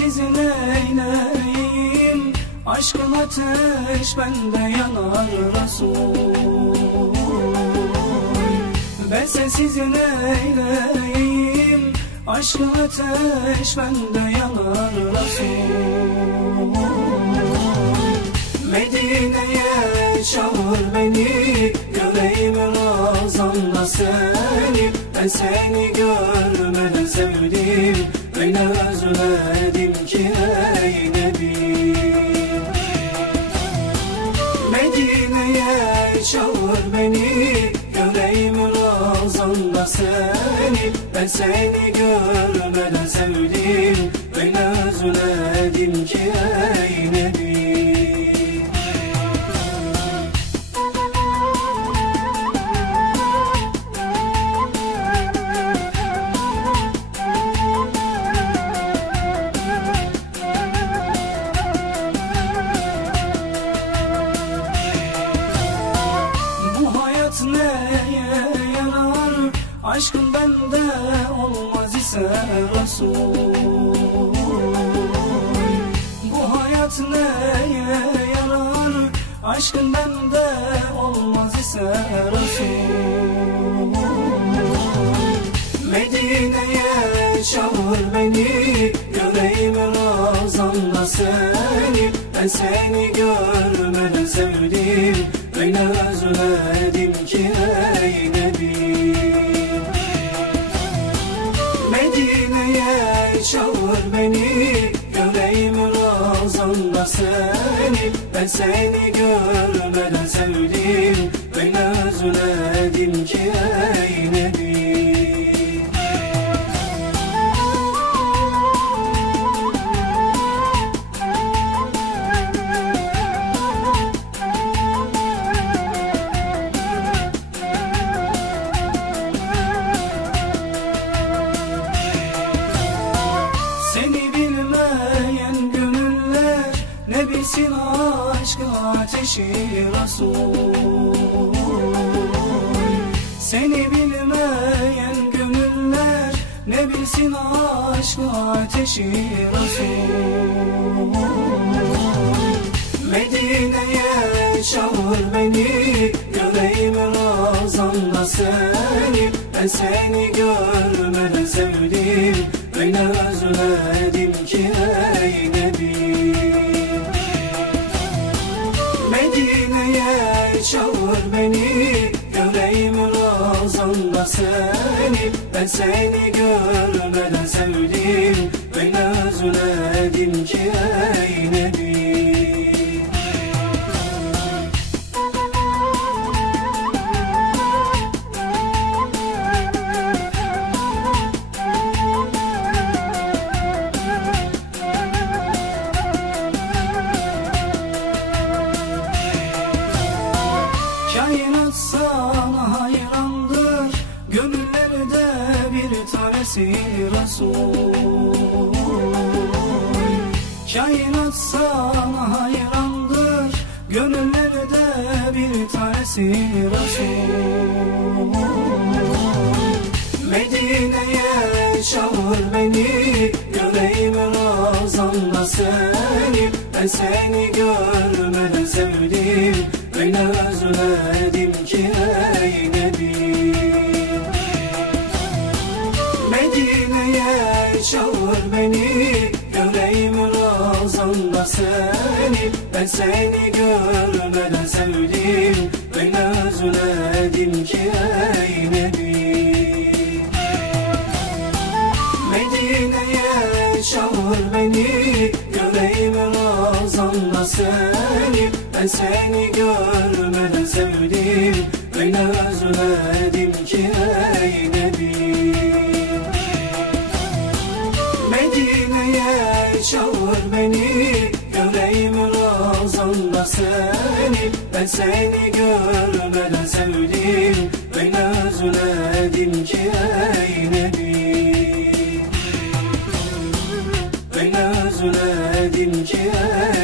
sensiz neyleyim? Aşkın ateş bende yanar Resul. Ben sensiz neyleyim? Aşkın ateş bende yanar Resul. Medine'ye çağır beni, göreyim Ramazan'da seni. Ben seni görmeden sevdim, öyle özledim ki ey Nebi. Medine'ye çağır beni, göreyim Ramazan'da seni. Ben seni görmeden sevdim, öyle özledim ki ey Nebi. Neye yarar? Aşkın bende olmaz ise Resul. Bu hayat neye yarar? Aşkın bende olmaz ise Resul. Medine'ye çağır beni, göreyim Ramazan'da seni. Ben seni görmeden sevdim, öyle özledim ki ey Nebi. Medine'ye çağır beni, göreyim Ramazan'da seni. Ben seni görmeden sevdim, öyle özledim ki ey Nebi. Seni bilmeyen gönüller ne bilsin aşk ateşi Resul. Seni bilmeyen gönüller ne bilsin aşk ateşi Resul. Medine'ye çağır beni, göreyim Ramazan'da seni. Ben seni görmeden sevdim, öyle özledim ki ey Nebi. Medine'ye çağır beni, göreyim Ramazan'da seni. Ben seni görmeden sevdim, öyle özledim ki ey Nebi. Kainat sana hayrandır, gönüllerde bir tanesi Resul. Kainat sana hayrandır, gönüllerde bir tanesi Resul. Medine'ye çağır beni, göreyim Ramazan'da seni. Ben seni görmeden sevdim, öyle özledim ki ey Nebi. Medine'ye çağır beni, göreyim Ramazan'da seni. Ben seni görmeden sevdim, öyle özledim ki ey Nebi. Medine'ye çağır beni, göreyim Ramazan'da seni. Ben seni görmeden sevdim, öyle özledim ki ey Nebi. Medine'ye çağır beni, göreyim Ramazan'da seni. Ben seni görmeden sevdim, öyle özledim ki ey Nebi. Öyle özledim ki ey